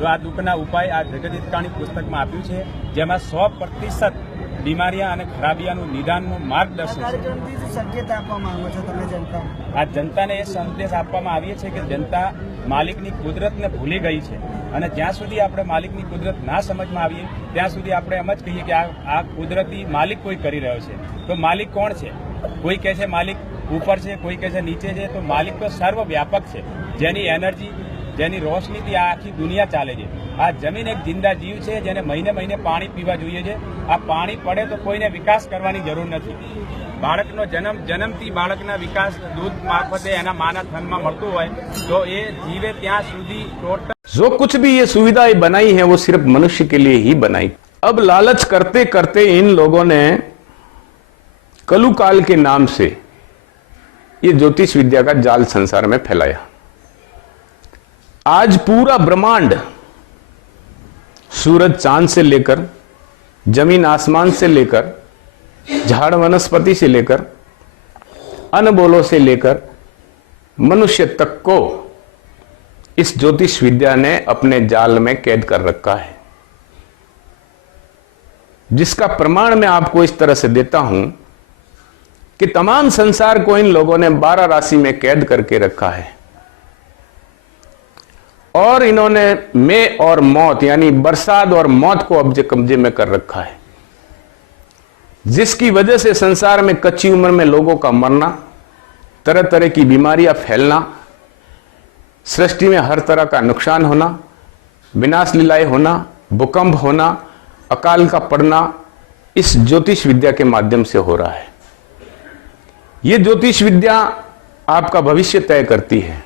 તો આ દુઃખના ઉપાય આ જગત હિતકાણી પુસ્તકમાં આપ્યું છે, જેમાં 100% બીમારીયા અને ખરાબિયાનું નિદાનનું માર્ગદર્શન છે। સંકેત આપવામાં આવ્યો છે તમે જનતા, આ જનતાને એ સંદેશ આપવામાં આવીએ છે કે જનતા માલિકની કુદરતને ભૂલી ગઈ છે અને જ્યાં સુધી આપણે માલિકની કુદરત ના સમજમાં આવીએ ત્યાં સુધી આપણે એમ જ કહીએ કે આ કુદરતી માલિક કોઈ કરી રહ્યો છે। તો માલિક કોણ છે? કોઈ કહે છે માલિક ઉપર છે, કોઈ કહે છે નીચે છે। તો માલિક તો સર્વવ્યાપક છે, જેની એનર્જી, જેની રોશનીથી આ આખી દુનિયા ચાલે છે। આ જમીન એક જિંદા જીવ છે જેને મહિને મહિને પાણી પીવા જોઈએ છે। આ પાણી પડે તો કોઈને વિકાસ કરવાની જરૂર નથી। બાળકનો જન્મથી બાળકના વિકાસ દૂધ મારફતે એના માના થનમાં મળતું હોય તો એ જીવે ત્યાં સુધી ટોટલ जो कुछ भी ये सुविधाएं बनाई है वो सिर्फ मनुष्य के लिए ही बनाई। अब लालच करते करते इन लोगों ने कलुकाल के नाम से ये ज्योतिष विद्या का जाल संसार में फैलाया। आज पूरा ब्रह्मांड, सूरज चांद से लेकर, जमीन आसमान से लेकर, झाड़ वनस्पति से लेकर, अनबोलों से लेकर मनुष्य तक को इस ज्योतिष विद्या ने अपने जाल में कैद कर रखा है, जिसका प्रमाण मैं आपको इस तरह से देता हूं कि तमाम संसार को इन लोगों ने 12 राशि में कैद करके रखा है और इन्होंने में और मौत यानी बरसात और मौत को कब्जे में कर रखा है, जिसकी वजह से संसार में कच्ची उम्र में लोगों का मरना, तरह तरह की बीमारियां फैलना, सृष्टि में हर तरह का नुकसान होना, विनाश लीलाएं होना, भूकंप होना, अकाल का पड़ना इस ज्योतिष विद्या के माध्यम से हो रहा है। यह ज्योतिष विद्या आपका भविष्य तय करती है।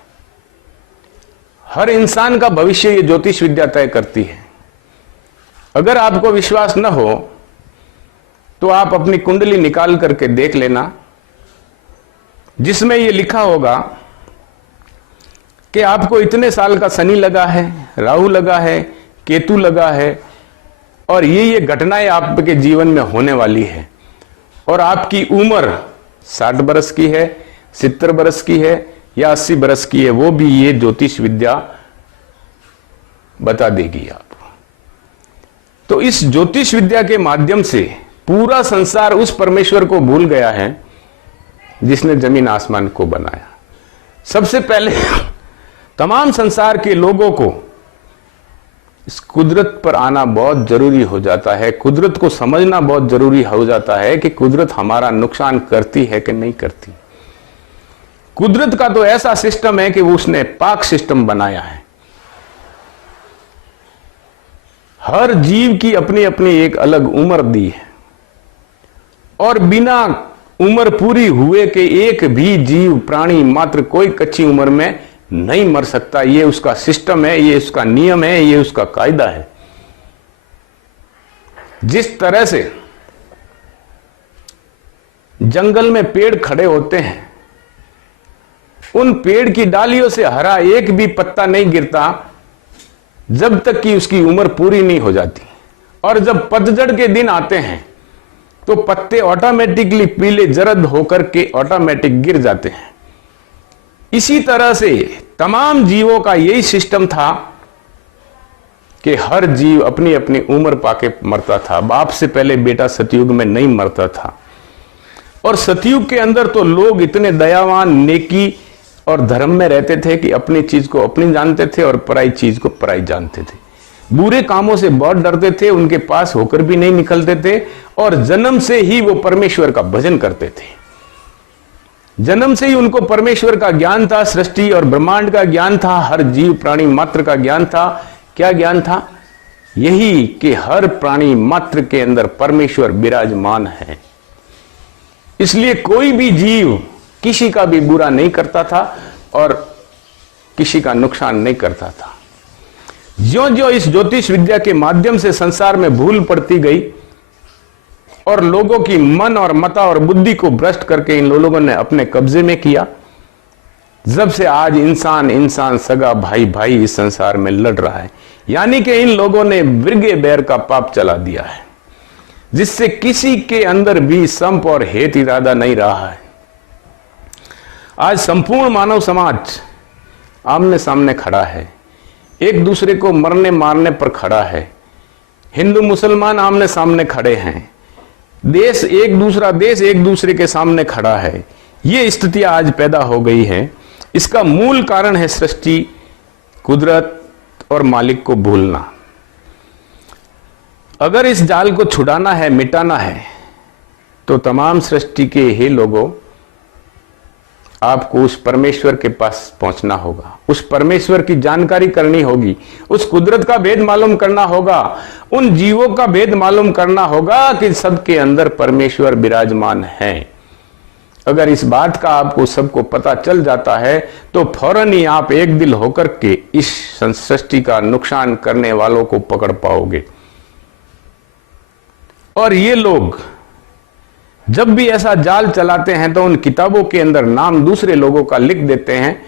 हर इंसान का भविष्य ये ज्योतिष विद्या तय करती है। अगर आपको विश्वास न हो तो आप अपनी कुंडली निकाल करके देख लेना, जिसमें ये लिखा होगा कि आपको इतने साल का शनि लगा है, राहु लगा है, केतु लगा है और ये घटनाएं आपके जीवन में होने वाली है और आपकी उम्र 60 बरस की है, 70 बरस की है या 80 बरस की है, वो भी ये ज्योतिष विद्या बता देगी आपको। तो इस ज्योतिष विद्या के माध्यम से पूरा संसार उस परमेश्वर को भूल गया है जिसने जमीन आसमान को बनाया। सबसे पहले तमाम संसार के लोगों को इस कुदरत पर आना बहुत जरूरी हो जाता है, कुदरत को समझना बहुत जरूरी हो जाता है कि कुदरत हमारा नुकसान करती है कि नहीं करती। कुदरत का तो ऐसा सिस्टम है कि उसने पाक सिस्टम बनाया है। हर जीव की अपनी अपनी एक अलग उम्र दी है और बिना उम्र पूरी हुए के एक भी जीव प्राणी मात्र कोई कच्ची उम्र में नहीं मर सकता। ये उसका सिस्टम है, ये उसका नियम है, ये उसका कायदा है। जिस तरह से जंगल में पेड़ खड़े होते हैं, उन पेड़ की डालियों से हरा एक भी पत्ता नहीं गिरता जब तक कि उसकी उम्र पूरी नहीं हो जाती, और जब पतझड़ के दिन आते हैं तो पत्ते ऑटोमेटिकली पीले जर्द होकर के ऑटोमेटिक गिर जाते हैं। इसी तरह से तमाम जीवों का यही सिस्टम था कि हर जीव अपनी अपनी उम्र पाके मरता था। बाप से पहले बेटा सतयुग में नहीं मरता था, और सतयुग के अंदर तो लोग इतने दयावान, नेकी और धर्म में रहते थे कि अपनी चीज को अपनी जानते थे और पराई चीज को पराई जानते थे। बुरे कामों से बहुत डरते थे, उनके पास होकर भी नहीं निकलते थे, और जन्म से ही वो परमेश्वर का भजन करते थे। जन्म से ही उनको परमेश्वर का ज्ञान था, सृष्टि और ब्रह्मांड का ज्ञान था, हर जीव प्राणी मात्र का ज्ञान था। क्या ज्ञान था? यही कि हर प्राणी मात्र के अंदर परमेश्वर विराजमान है। इसलिए कोई भी जीव किसी का भी बुरा नहीं करता था और किसी का नुकसान नहीं करता था। ज्यों ज्यों इस ज्योतिष विद्या के माध्यम से संसार में भूल पड़ती गई और लोगों की मन और मता और बुद्धि को भ्रष्ट करके इन लोगों ने अपने कब्जे में किया, जब से आज इंसान इंसान सगा भाई भाई इस संसार में लड़ रहा है। यानी कि इन लोगों ने वृग्य बैर का पाप चला दिया है, जिससे किसी के अंदर भी संप और हेत इरादा नहीं रहा है। आज संपूर्ण मानव समाज आमने सामने खड़ा है। एक दूसरे को मरने मारने पर खड़ा है। हिंदू मुसलमान आमने सामने खड़े हैं। देश एक दूसरे के सामने खड़ा है। ये स्थितियां आज पैदा हो गई है। इसका मूल कारण है सृष्टि, कुदरत और मालिक को भूलना। अगर इस जाल को छुड़ाना है, मिटाना है, तो तमाम सृष्टि के हे लोगों, आपको उस परमेश्वर के पास पहुंचना होगा, उस परमेश्वर की जानकारी करनी होगी, उस कुदरत का भेद मालूम करना होगा, उन जीवों का भेद मालूम करना होगा कि सबके अंदर परमेश्वर विराजमान है। अगर इस बात का आपको सबको पता चल जाता है तो फौरन ही आप एक दिल होकर के इस सृष्टि का नुकसान करने वालों को पकड़ पाओगे। और ये लोग जब भी ऐसा जाल चलाते हैं तो उन किताबों के अंदर नाम दूसरे लोगों का लिख देते हैं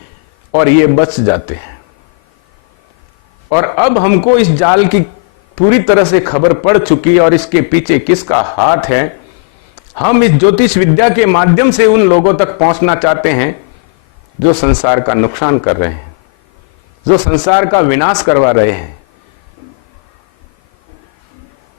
और ये बच जाते हैं। और अब हमको इस जाल की पूरी तरह से खबर पड़ चुकी और इसके पीछे किसका हाथ है। हम इस ज्योतिष विद्या के माध्यम से उन लोगों तक पहुंचना चाहते हैं जो संसार का नुकसान कर रहे हैं, जो संसार का विनाश करवा रहे हैं।